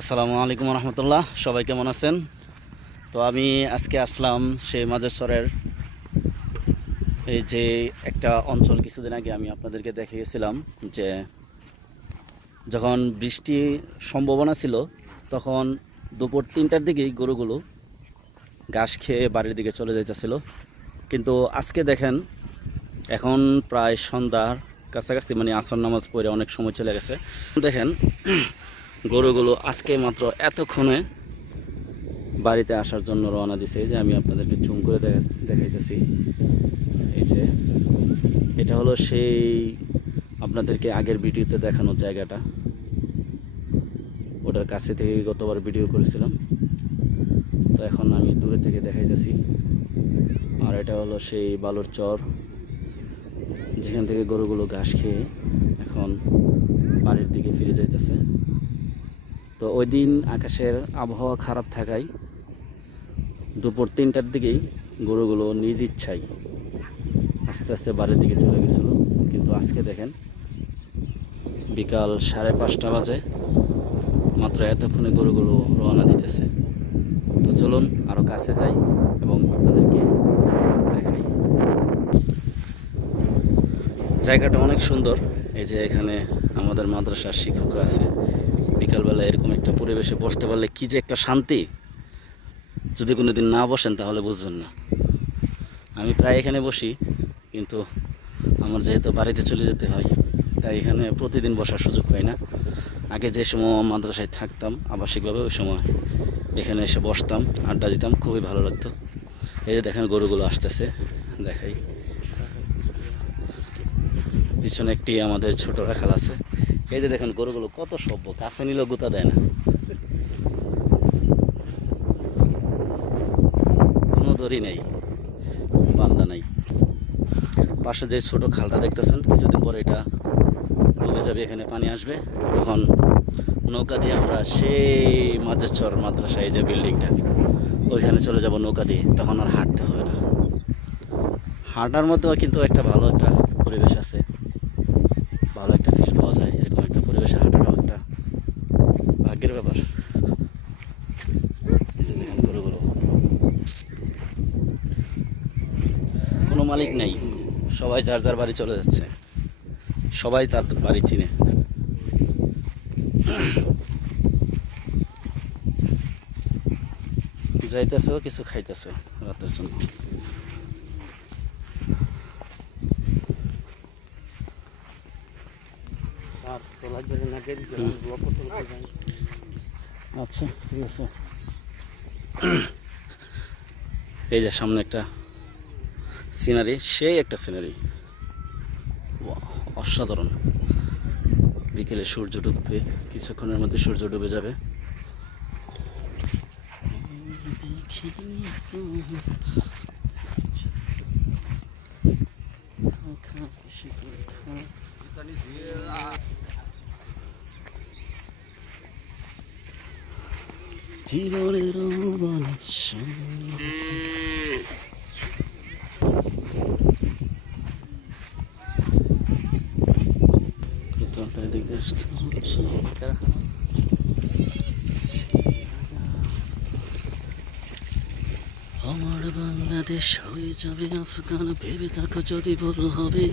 আসসালামু আলাইকুম রহমতুল্লাহ। সবাই কেমন আছেন? তো আমি আজকে আসলাম সেই মাঝেরচরের এই যে একটা অঞ্চল কিছুদিন আগে আমি আপনাদেরকে দেখিয়েছিলাম যে যখন বৃষ্টির সম্ভাবনা ছিল তখন দুপুর 3টার দিকেই গরুগুলো ঘাস খেয়ে বাড়ির দিকে চলে যাইতেছিল। কিন্তু আজকে দেখেন এখন প্রায় সন্ধ্যার কাছাকাছি, মানে আসর নামাজ পড়ে অনেক সময় চলে গেছে। দেখেন গরুগুলো আজকে মাত্র এতক্ষণে বাড়িতে আসার জন্য রওনা দিছে। এই যে আমি আপনাদেরকে জুম করে দেখাইতেছি। এই যে এটা হলো সেই আপনাদেরকে আগের ভিডিওতে দেখানো জায়গাটা, ওটার কাছে থেকে গতবার ভিডিও করেছিলাম। তো এখন আমি দূরে থেকে দেখাইতেছি। আর এটা হলো সেই বালুর চর, যেখান থেকে গরুগুলো ঘাস খেয়ে এখন বাড়ির দিকে ফিরে যাইতেছে। তো ওই দিন আকাশের আবহাওয়া খারাপ থাকায় দুপুর 3টার দিকেই গরুগুলো নিজ ইচ্ছায় আস্তে আস্তে বাড়ির দিকে চলে গেছিলো। কিন্তু আজকে দেখেন বিকাল 5:30 বাজে, মাত্র এতক্ষণে গরুগুলো রওনা দিতেছে। তো চলুন আরও কাছে যাই এবং আপনাদেরকে দেখাই। জায়গাটা অনেক সুন্দর। এই যে এখানে আমাদের মাদ্রাসার শিক্ষকরা আছে। বিকালবেলা এরকম একটা পরিবেশে বসতে পারলে কি যে একটা শান্তি, যদি কোনো দিন না বসেন তাহলে বুঝবেন না। আমি প্রায় এখানে বসি, কিন্তু আমার যেহেতু বাড়িতে চলে যেতে হয় তাই এখানে প্রতিদিন বসার সুযোগ পাই না। আগে যে সময় মাদ্রাসায় থাকতাম আবাসিকভাবে, ওই সময় এখানে এসে বসতাম, আড্ডা দিতাম, খুবই ভালো লাগতো। এই যে দেখেন গরুগুলো আসতেছে, দেখাই। পিছনে একটি আমাদের ছোট রাখাল আছে। এই যে দেখেন গরুগুলো কত সভ্য, কাছে নিলেও গুতা দেয় না, কোনো দড়ি নেই, বান্দা নাই। পাশে যে ছোট খালটা দেখতেছেন, কিছুদিন পরে এটা ডুবে যাবে, এখানে পানি আসবে, তখন নৌকা দিয়ে আমরা সেই মাঝেরচর মাদ্রাসা, এই যে বিল্ডিংটা, ওইখানে চলে যাব নৌকা দিয়ে। তখন আর হাঁটতে হবে না। হাঁটার মধ্যেও কিন্তু একটা ভালো একটা পরিবেশ আছে, ভালো একটা ফিল পাওয়া যায়। এরকম একটা পরিবেশে হাঁটাটাও একটা ভাগ্যের ব্যাপার। এই যে দেখেন গরুগুলো, কোনো মালিক নেই, সবাই যার যার বাড়ি চলে যাচ্ছে, সবাই তার বাড়ি চিনে। যাইতেছে কিছু খাইতেছে রাতের জন্য। আচ্ছা ঠিক আছে। এই যে সামনে একটা সিনারি, সেই একটা সিনারি, অসাধারণ। বিকেলে সূর্য ডুববে, কিছুক্ষণের মধ্যে সূর্য ডুবে যাবে। জীবনের আমার বাংলাদেশ হয়ে যাবে আফগান, ভেবে থাকো যদি ভুল হবে।